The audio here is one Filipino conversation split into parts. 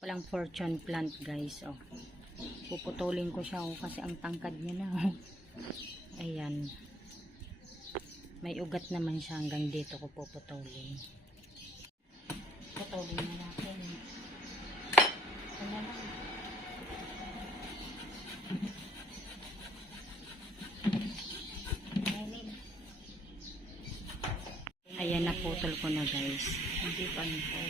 Walang fortune plant, guys. Oh. Puputulin ko siya kasi ang tangkad niya na. Oh. Ayan. May ugat naman siya hanggang dito ko puputulin. Putulin na natin. Ayan lang. Ayan, naputol ko na, guys. Hindi pa nito.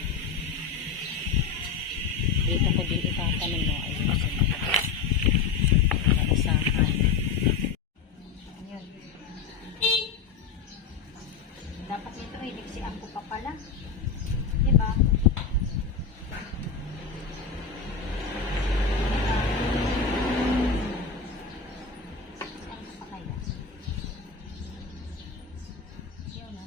Dito ko din itatanim mo. Ayusin ko. Naisahan. Ayan. Dapat nito ay diksian ko pa pala. Diba? Saan pa kaya? Yun na.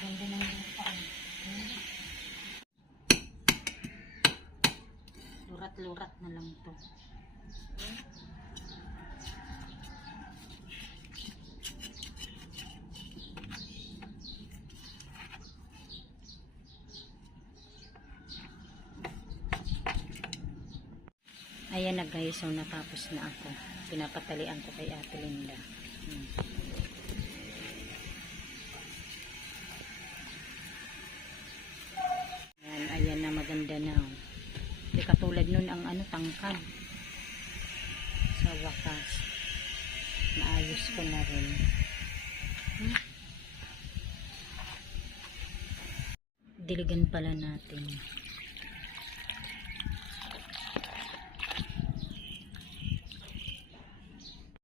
Ganda ng lupa. Lurat-lurat na lang to. Ayan na, guys, so natapos na ako. Pinapatalian ko kay Ate Linda. Ayan na, maganda na. Di katulad nun ang tangkad. Sa wakas, naayos ko na rin. Diligan pala natin.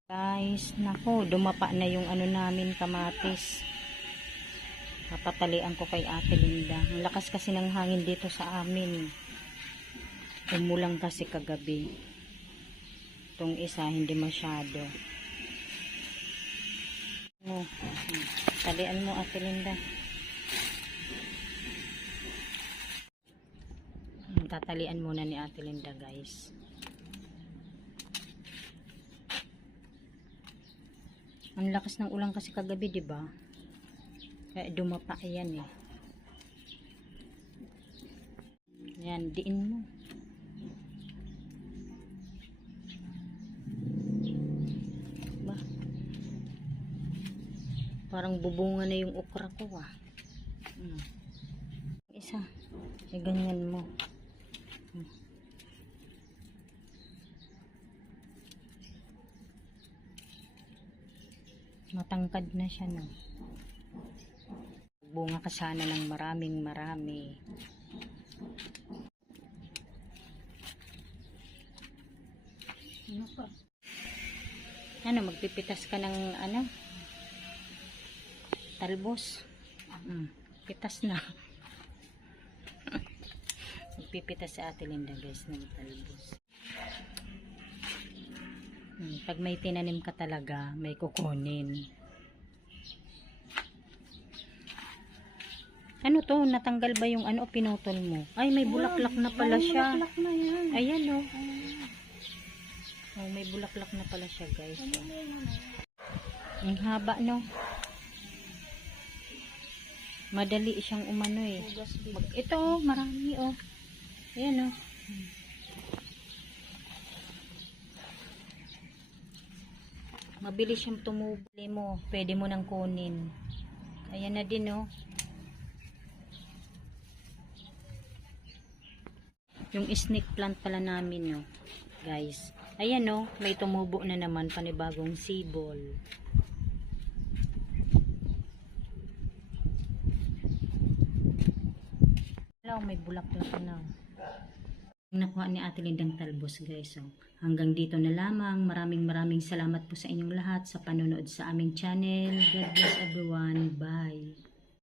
Guys, nako, dumapa na yung namin, kamatis. Papatalian ko kay Ate Linda. Ang lakas kasi ng hangin dito sa amin. Umulang kasi kagabi. Itong isa hindi masyado. Talian mo, Ate Linda. Tatalian muna ni Ate Linda, guys. Ang lakas ng ulan kasi kagabi, di ba? Kaya dumapa yan eh. Yan, diin mo. Ba? Parang bubunga na yung okra ko ah. Isa. E ganyan mo. Matangkad na siya, no? Bunga ka sana ng maraming marami. Ano pa? Magpipitas ka ng talbos. Pitas na. Magpipitas si Ate Linda, guys, ng talbos. Pag may tinanim ka talaga, may kukunin. Ano to? Natanggal ba yung pinutol mo? Ay, may bulaklak na pala siya. Bulaklak na yan. Ayan, oh. Oh, may bulaklak na pala siya, guys. Ang haba, no? Madali siyang umano eh. Ito, oh, marami, oh. Ayan, oh. Mabilis siyang tumubuli mo. Pwede mo nang kunin. Ayan na din, oh. Yung snake plant pala namin, no, guys. Ayan, no. May tumubo na naman, panibagong sibol. Hello, may bulaklak na. Nakuha ni Ate Lindang talbos, guys. So, hanggang dito na lamang. Maraming salamat po sa inyong lahat sa panonood sa aming channel. God bless everyone. Bye.